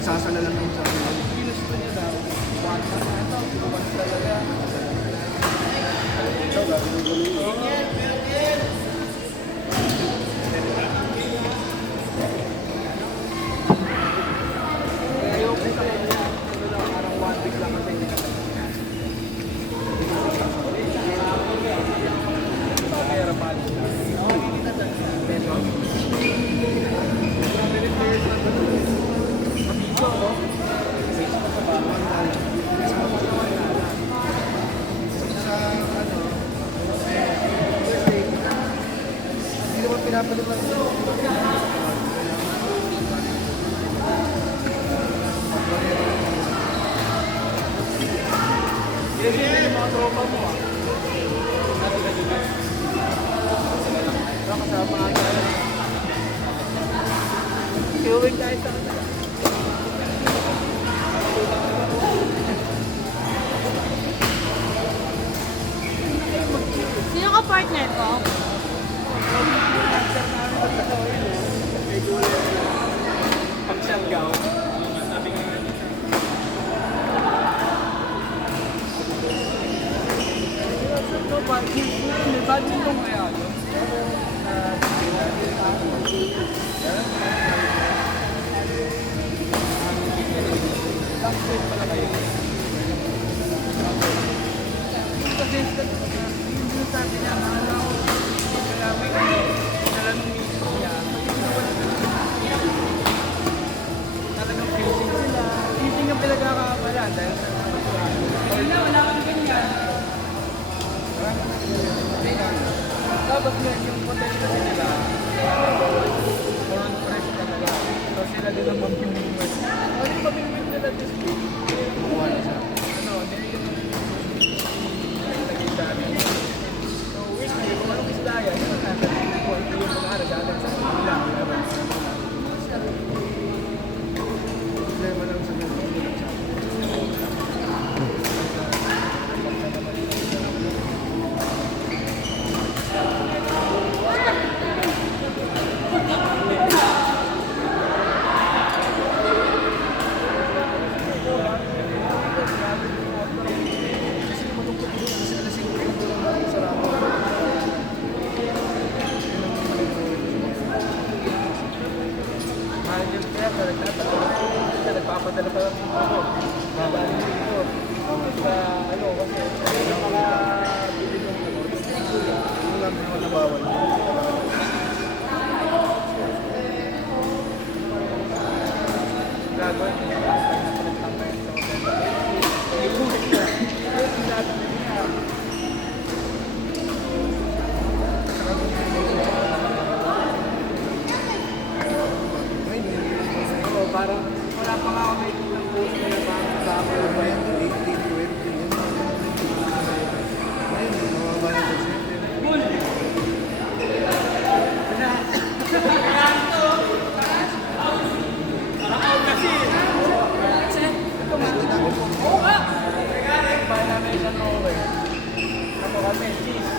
Sasala lang yung sabi. Ginusto niya daw. Ito talaga. upgrade pala kayo. Kasi yung sabi niya, mahal ako. Kaya may dala nung miso niya. Talagang fishing sila. Fishing ang pinagkakabala dahil sa wala kang ganyan. Tapos yung hotel kasi nila, foreign fresh talaga. So sila din ang mamimimit. Ano yung mamimimit nila this week? Kumuha na siya. Ano, lagi sa amin. So weekly, kung anong isda yan, yun ang nasa ko. Ito yung mga aragalan sa kanila. Problema lang sa mga nagpapadala pa lang dito. Babalik dito. Basta ano, kasi yung mga bilhin ng ano, yung lang naman nabawal. Gagawin niya, nagtanggayan sa hotel. Ibulit na. Yung gagawin niya. Parang wala pa nga ako may kitang post na yung parang sa ako ba yung dating web din yun. Ayun, nawaba na sa siyempre. Cool! Parang ako kasi. Oo nga! Bahay namin sa Norway. Ano kami? Cheese.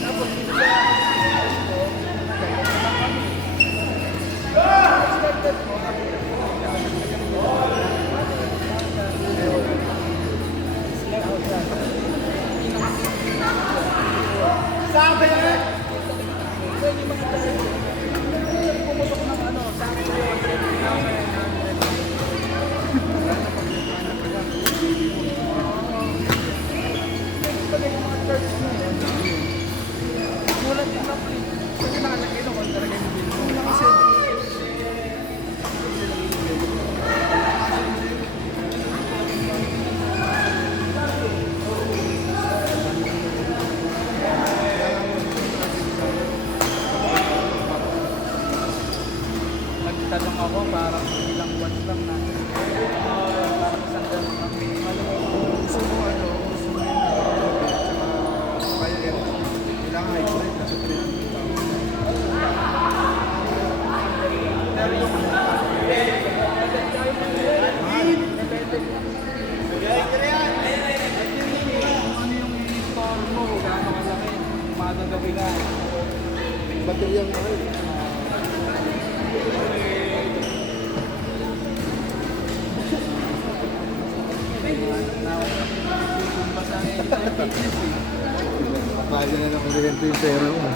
Tapos dito sa sabi pumutok ng ano sabi mulat din ako kasi nakalagay doon kung talaga yung bilhin kasi tanong ako parang ilang buwan lang na parang isang dalawang ang minimal gusto mo ano gusto mo yung kaya kailangan hybrid kasi 300,000 pero yung ano yung install mo gano'n kalaki magagabi ka bateryang mahal. Mahal na lang ang ganito yung pera mo.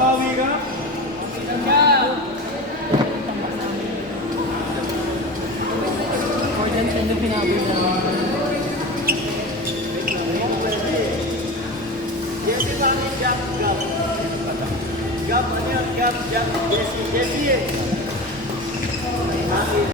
Bawi ka? Or dyan sa inyo pinawi namin. Jesse parang yung gap. Gap, ano yan? Gap. Jesse eh.